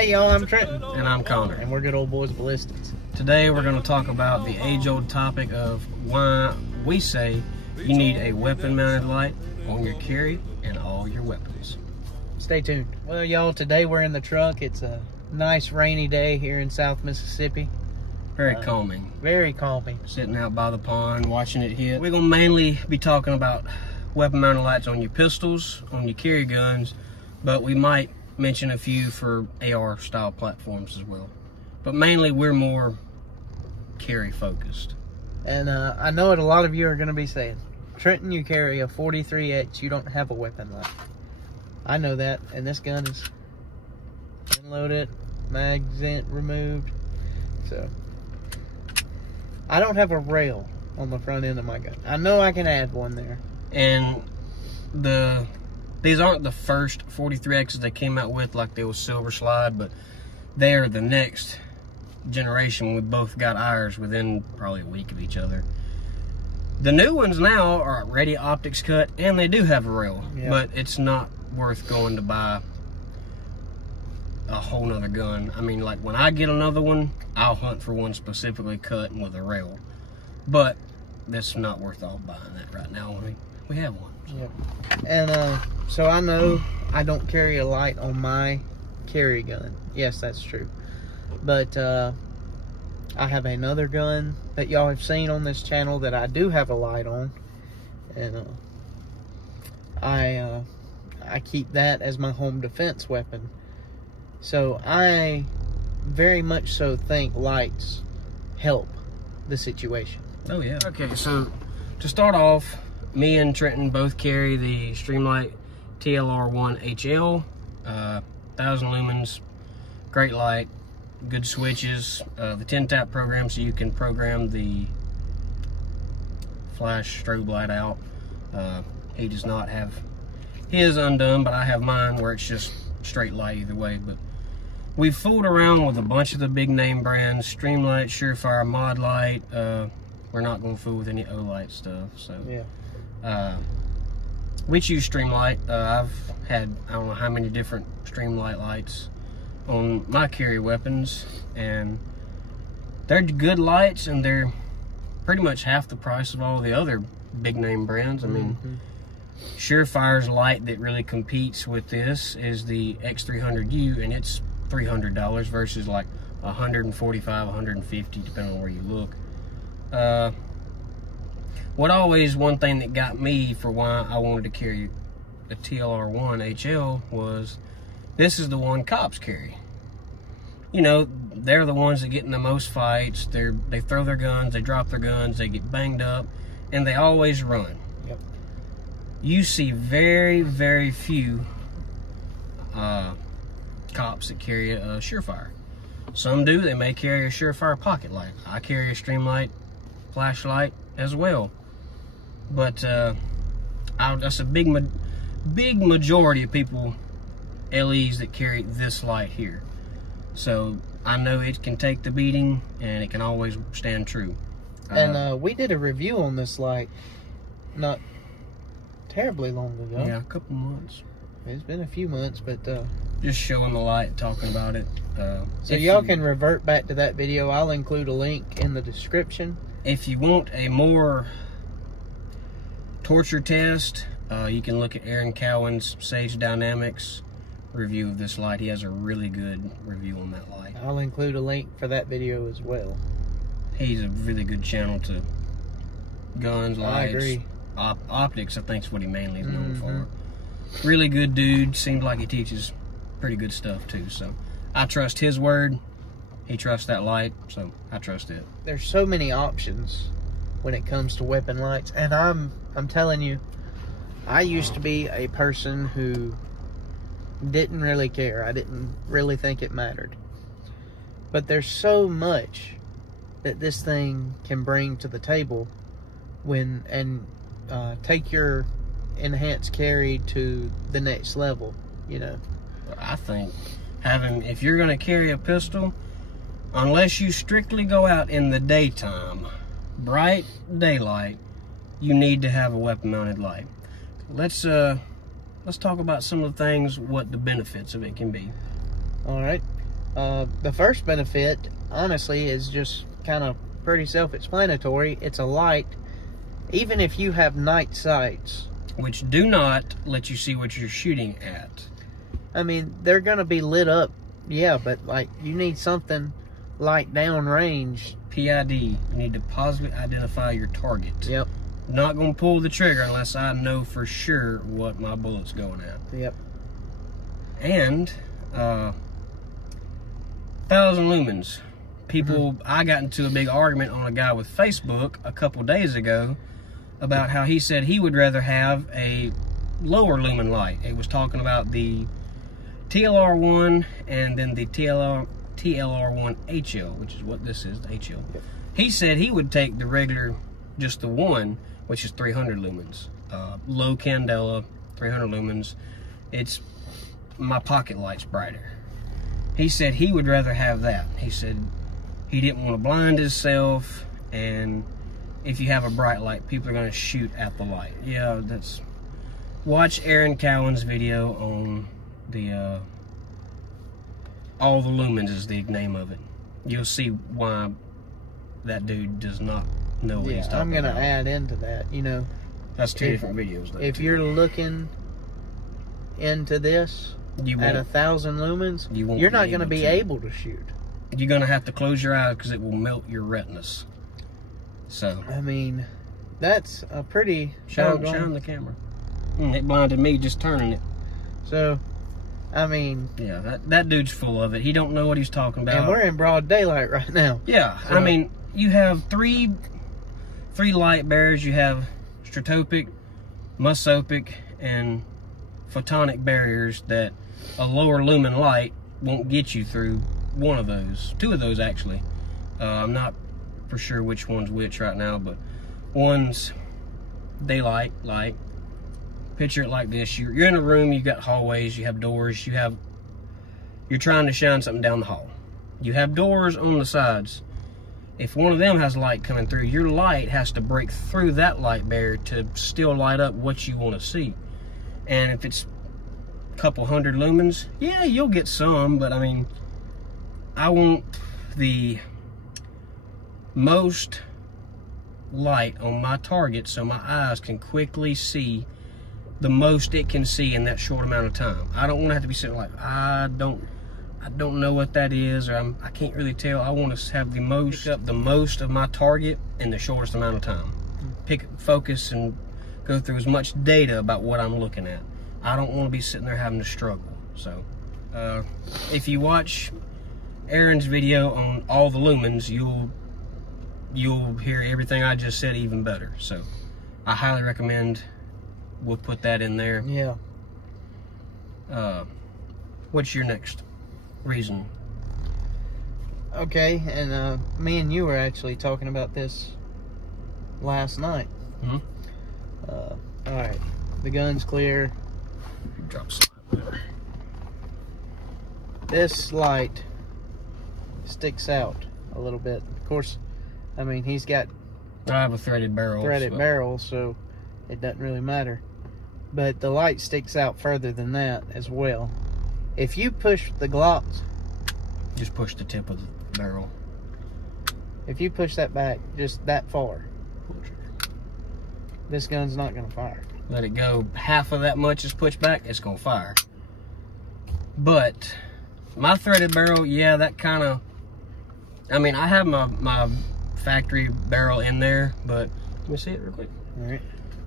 Hey y'all, I'm Trenton. And I'm Connor. And we're Good Old Boys Ballistics. Today we're going to talk about the age-old topic of why we say you need a weapon-mounted light on your carry and all your weapons. Stay tuned. Well y'all, today we're in the truck. It's a nice rainy day here in South Mississippi. Very calming. Very calming. Sitting out by the pond, watching it hit. We're going to mainly be talking about weapon-mounted lights on your pistols, on your carry guns, but we might mention a few for AR-style platforms as well. But mainly, we're more carry-focused. And I know what a lot of you are going to be saying. Trenton, you carry a 43X, you don't have a weapon light. I know that, and this gun is unloaded, mags removed, so... I don't have a rail on the front end of my gun. I know I can add one there. And these aren't the first 43Xs they came out with, like the old Silver Slide, but they are the next generation. We both got ours within probably a week of each other. The new ones now are ready optics cut, and they do have a rail, but it's not worth going to buy a whole nother gun. I mean, like when I get another one, I'll hunt for one specifically cut and with a rail. But that's not worth all buying that right now. We have one. So. Yep. And so I know I don't carry a light on my carry gun. Yes, that's true. But I have another gun that y'all have seen on this channel that I do have a light on. And I keep that as my home defense weapon. So I very much so think lights help the situation. Oh yeah. Okay, so to start off, me and Trenton both carry the Streamlight TLR1 HL, 1000 lumens, great light, good switches, the 10-tap program so you can program the flash strobe light out. He does not have his undone, but I have mine where it's just straight light either way. But we've fooled around with a bunch of the big name brands, Streamlight, Surefire, Mod Light. We're not going to fool with any Olight stuff. So yeah, we choose Streamlight. I've had I don't know how many different Streamlight lights on my carry weapons, and they're good lights, and they're pretty much half the price of all the other big name brands. I mean. Surefire's light that really competes with this is the X300U, and it's $300 versus like $145, $150 depending on where you look. One thing that got me for why I wanted to carry a TLR1 HL was this is the one cops carry. You know, they're the ones that get in the most fights. They throw their guns, they drop their guns, they get banged up, and they always run. You see very, very few cops that carry a Surefire. Some do. They may carry a Surefire pocket light. I carry a Streamlight flashlight as well. But that's a big majority of people, LEs, that carry this light here. So I know it can take the beating, and it can always stand true. And we did a review on this light not terribly long ago. Yeah, a couple months. It's been a few months, but just showing the light, talking about it. So y'all can revert back to that video. I'll include a link in the description. If you want a more torture test, you can look at Aaron Cowan's Sage Dynamics review of this light. He has a really good review on that light. I'll include a link for that video as well. He's a really good channel to guns, lights. I agree. Optics, I think, is what he mainly is known for. Really good dude. Seems like he teaches pretty good stuff too. So I trust his word. He trusts that light, so I trust it. There's so many options when it comes to weapon lights, and I'm telling you, I used to be a person who didn't really care. I didn't really think it mattered. But there's so much that this thing can bring to the table take your enhanced carry to the next level, you know. I think if you're going to carry a pistol, unless you strictly go out in the daytime, bright daylight, you need to have a weapon mounted light. Let's talk about some of the things, what the benefits of it can be. All right. The first benefit, honestly, is just kind of pretty self-explanatory. It's a light, even if you have night sights, which do not let you see what you're shooting at. I mean, they're gonna be lit up, yeah, but like you need something light down range. PID, you need to positively identify your target. Yep. Not gonna pull the trigger unless I know for sure what my bullet's going at. Yep. And 1,000 lumens. People, I got into a big argument on a guy with Facebook a couple days ago about how he said he would rather have a lower lumen light. It was talking about the TLR1 and then the TLR1 HL, which is what this is, the HL. Yep. He said he would take the regular, just the one, which is 300 lumens. Low candela, 300 lumens. It's, my pocket light's brighter. He said he would rather have that. He said he didn't want to blind himself, and if you have a bright light, people are going to shoot at the light. Yeah, that's... Watch Aaron Cowan's video on the... All the Lumens is the name of it. You'll see why that dude does not know what he's talking about. I'm going to add into that, you know. That's two different videos. If you're looking into this at 1,000 lumens, you're not going to be able to shoot. You're going to have to close your eyes because it will melt your retinas. So, I mean, that's a pretty... Shine the camera. It blinded me just turning it. So, I mean... Yeah, that dude's full of it. He don't know what he's talking about. And we're in broad daylight right now. Yeah, so, I mean, you have three light barriers. You have stratopic, mesopic, and photonic barriers that a lower lumen light won't get you through one of those. Two of those, actually. I'm not for sure which one's which right now, but one's daylight light. Picture it like this. You're in a room, you got hallways, you have doors, you're trying to shine something down the hall. You have doors on the sides. If one of them has light coming through, your light has to break through that light barrier to still light up what you want to see. And if it's a couple hundred lumens, yeah, you'll get some, but I mean, I want the most light on my target so my eyes can quickly see the most it can see in that short amount of time. I don't want to have to be sitting like, I don't know what that is, or I can't really tell. I want to have the most, pick up the most of my target in the shortest amount of time. Focus and go through as much data about what I'm looking at. I don't want to be sitting there having to struggle. So, if you watch Aaron's video on all the lumens, you'll hear everything I just said even better. So, I highly recommend. We'll put that in there. Yeah. What's your next reason? Okay, and me and you were actually talking about this last night. Mm-hmm. Alright, the gun's clear. Drop some there. This light sticks out a little bit. Of course, I mean, he's got... I have a threaded barrel. So it doesn't really matter. But the light sticks out further than that as well. If you push the Glock... Just push the tip of the barrel. If you push that back just that far, this gun's not going to fire. Let it go half of that much is pushed back, it's going to fire. But my threaded barrel, yeah, that kind of... I mean, I have my factory barrel in there, but... Let me see it real quick. All right.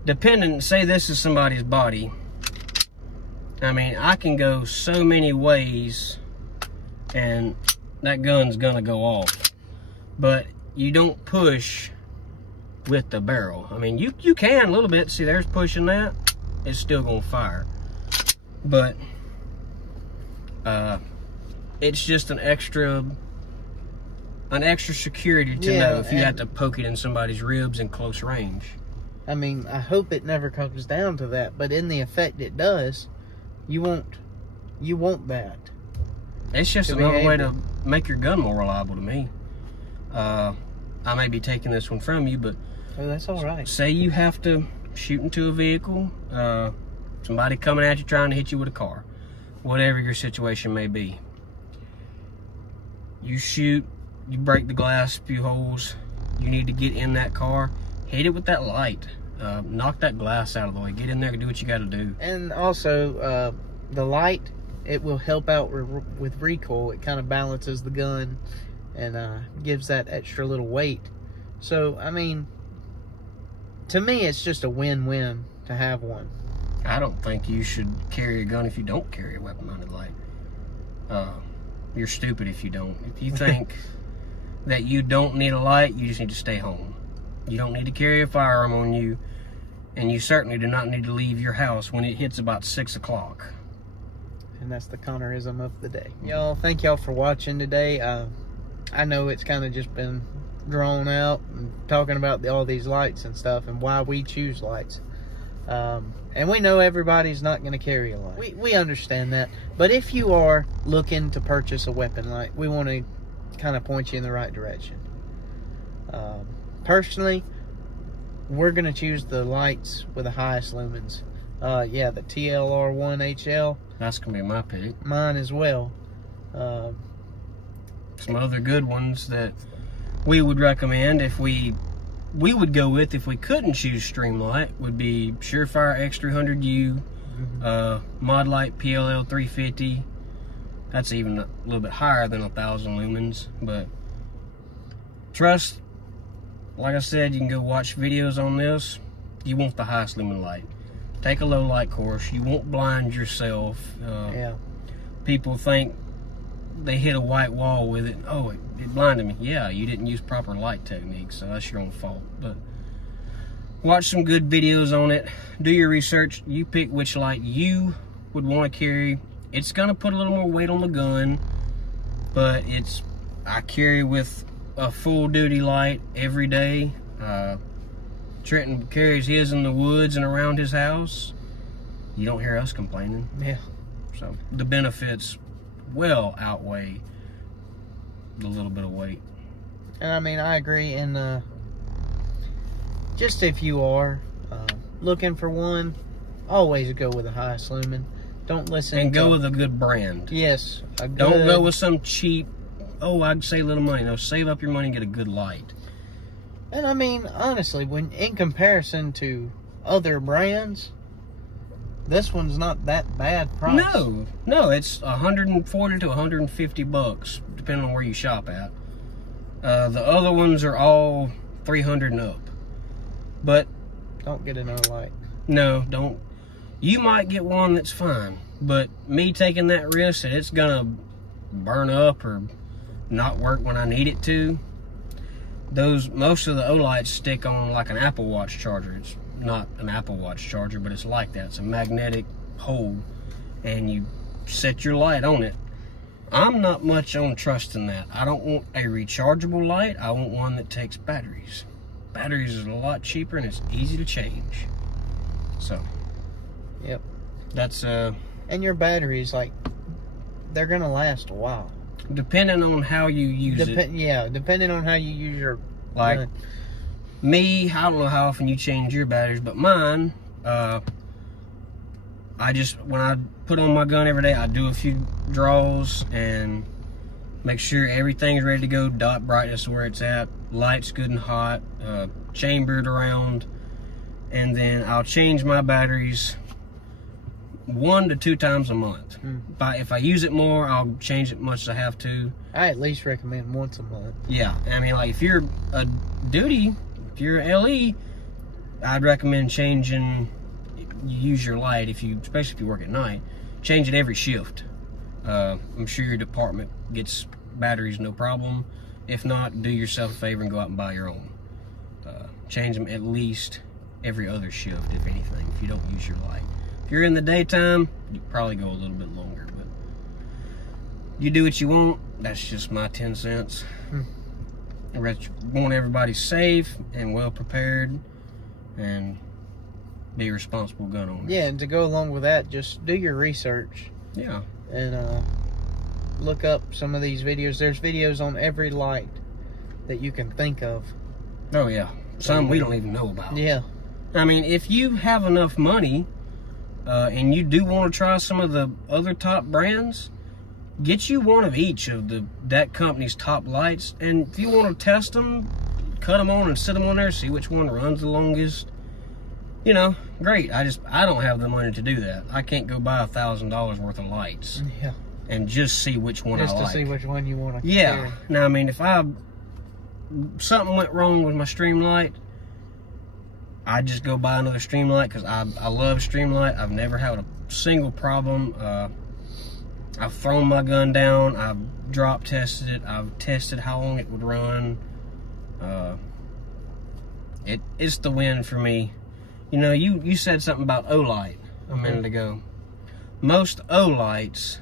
Depending, say this is somebody's body. I mean, I can go so many ways and that gun's gonna go off. But you don't push with the barrel. I mean, you can a little bit. See, there's pushing that. It's still gonna fire. But it's just an extra security to know if you have to poke it in somebody's ribs in close range. I mean, I hope it never comes down to that, but in the effect it does, you want that. It's just another way to make your gun more reliable to me. I may be taking this one from you, but oh, that's all right. Say you have to shoot into a vehicle, somebody coming at you trying to hit you with a car, whatever your situation may be. You shoot, you break the glass, a few holes, you need to get in that car, hit it with that light. Knock that glass out of the way. Get in there and do what you got to do. And also, the light, it will help out with recoil. It kind of balances the gun and gives that extra little weight. So, I mean, to me, it's just a win-win to have one. I don't think you should carry a gun if you don't carry a weapon-mounted light. You're stupid if you don't. If you think that you don't need a light, you just need to stay home. You don't need to carry a firearm on you, and you certainly do not need to leave your house when it hits about 6 o'clock. And that's the Connorism of the day. Y'all, thank y'all for watching today. I know it's kind of just been drawn out and talking about all these lights and stuff and why we choose lights. And we know everybody's not going to carry a light. We understand that. But if you are looking to purchase a weapon light, we want to kind of point you in the right direction. Personally, we're going to choose the lights with the highest lumens. Yeah, the TLR1HL. That's going to be my pick. Mine as well. Some other good ones that we would recommend if we would go with if we couldn't choose Streamlight would be Surefire X300U, Modlite PLL 350. That's even a little bit higher than 1,000 lumens, but trust, like I said, you can go watch videos on this. You want the highest lumen light. Take a low light course. You won't blind yourself. Yeah. People think they hit a white wall with it. Oh, it blinded me. Yeah, you didn't use proper light techniques, so that's your own fault. But watch some good videos on it. Do your research. You pick which light you would want to carry. It's going to put a little more weight on the gun, but I carry with a full duty light every day. Trenton carries his in the woods and around his house. You don't hear us complaining. Yeah. So the benefits well outweigh the little bit of weight. And I mean, I agree. And just if you are looking for one, always go with the highest lumen. Don't listen. And go with a good brand. Yes. Don't go with some cheap, oh, I'd save a little money. No, save up your money and get a good light. And I mean, honestly, when in comparison to other brands, this one's not that bad price. No, it's 140 to 150 bucks, depending on where you shop at. The other ones are all 300 and up. But don't get another light. No, don't. You might get one that's fine, but me taking that risk that it's gonna burn up or not work when I need it to, most of the Olights stick on like an Apple Watch charger. It's not an Apple Watch charger, but it's like that. It's a magnetic hole, and you set your light on it. I'm not much on trusting that. I don't want a rechargeable light. I want one that takes batteries. Batteries is a lot cheaper, and it's easy to change. So, yep. That's and your batteries, like, they're gonna last a while. Depending on how you use it. Yeah, depending on how you use your gun. Me, I don't know how often you change your batteries, but mine, when I put on my gun every day, I do a few draws and make sure everything's ready to go, dot brightness where it's at, light's good and hot, chambered around, and then I'll change my batteries 1 to 2 times a month. If I use it more, I'll change it much as I have to. I at least recommend once a month. Yeah, I mean, like if you're a duty, if you're an LE, I'd recommend changing. You use your light especially if you work at night. Change it every shift. I'm sure your department gets batteries no problem. If not, do yourself a favor and go out and buy your own. Change them at least every other shift, if anything. If you don't use your light. If you're in the daytime, you probably go a little bit longer, but you do what you want. That's just my 10 cents. I want everybody safe and well prepared and be a responsible gun owner. Yeah, and to go along with that, just do your research. Yeah. And look up some of these videos. There's videos on every light that you can think of. Oh, yeah. Some we don't even know about. Yeah. I mean, if you have enough money and you do want to try some of the other top brands, get you one of each of that company's top lights, and if you want to test them, cut them on and sit them on there, see which one runs the longest. You know, great. I don't have the money to do that. I can't go buy $1,000 worth of lights. Yeah. And just see which one I like. Just to see which one you want to Yeah. carry. Now, I mean, if something went wrong with my Streamlight, I'd just go buy another Streamlight, because I love Streamlight. I've never had a single problem. I've thrown my gun down. I've drop tested it. I've tested how long it would run. It's the win for me. You know, you said something about Olight a minute ago. Most Olights,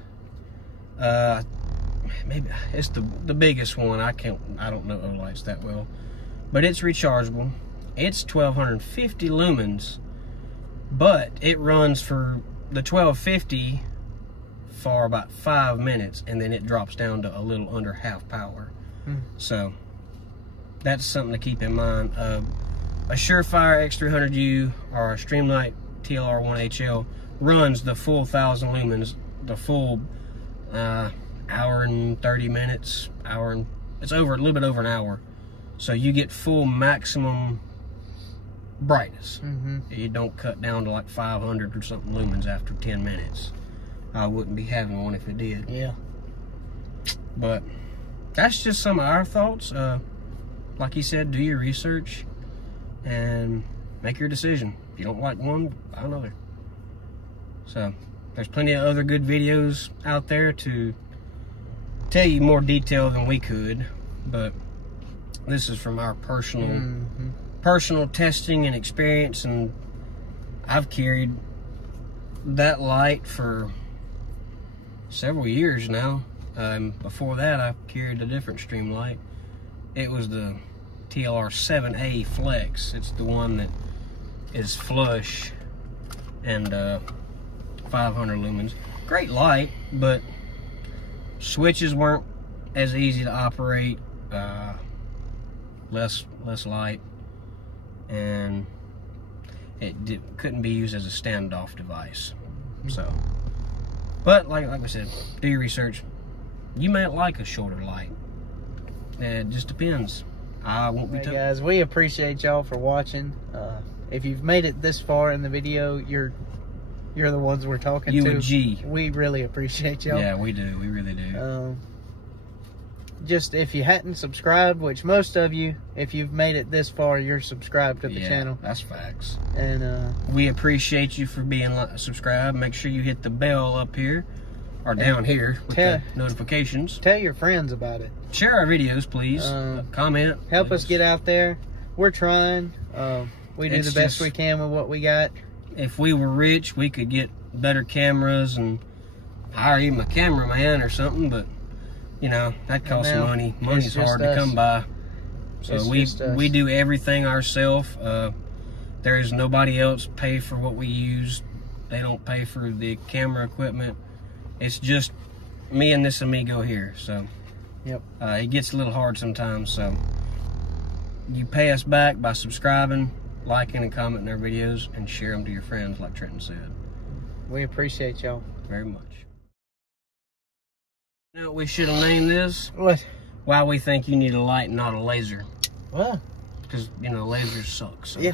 maybe it's the biggest one. I don't know Olights that well, but it's rechargeable. It's 1250 lumens, but it runs for the 1250 for about 5 minutes, and then it drops down to a little under half power. So that's something to keep in mind. A Surefire X300U or a Streamlight TLR1HL runs the full 1000 lumens, the full hour and 30 minutes, it's over a little bit over an hour. So you get full maximum brightness. You don't cut down to like 500 or something lumens after 10 minutes. I wouldn't be having one if it did. Yeah. But that's just some of our thoughts. Like he said, do your research and make your decision. If you don't like one, buy another. So there's plenty of other good videos out there to tell you more detail than we could, but this is from our personal testing and experience. And I've carried that light for several years now. Before that, I carried a different Streamlight. It was the TLR7A Flex. It's the one that is flush and 500 lumens. Great light, but switches weren't as easy to operate. Less light, and it couldn't be used as a standoff device. So, but like I said, do your research. You may like a shorter light. It just depends. I won't be Hey guys, we appreciate y'all for watching. If you've made it this far in the video, you're the ones we're talking to. You and G. We really appreciate y'all. Yeah, we do. We really do. Just if you hadn't subscribed, which most of you, if you've made it this far, you're subscribed to the channel. That's facts. And we appreciate you for being subscribed. Make sure you hit the bell up here or down here with the notifications. Tell your friends about it. Share our videos, please. Comment. Help us get out there. We're trying. We do the best we can with what we got. If we were rich, we could get better cameras and hire even a cameraman or something, but you know, that costs money. Money's hard to come by. So we do everything ourselves. There is nobody else pay for what we use. They don't pay for the camera equipment. It's just me and this amigo here. So it gets a little hard sometimes. So you pay us back by subscribing, liking, and commenting our videos, and share them to your friends, like Trenton said. We appreciate y'all very much. You know what we should have named this? What? Why we think you need a light and not a laser. Well, because, you know, lasers suck. So. Yeah.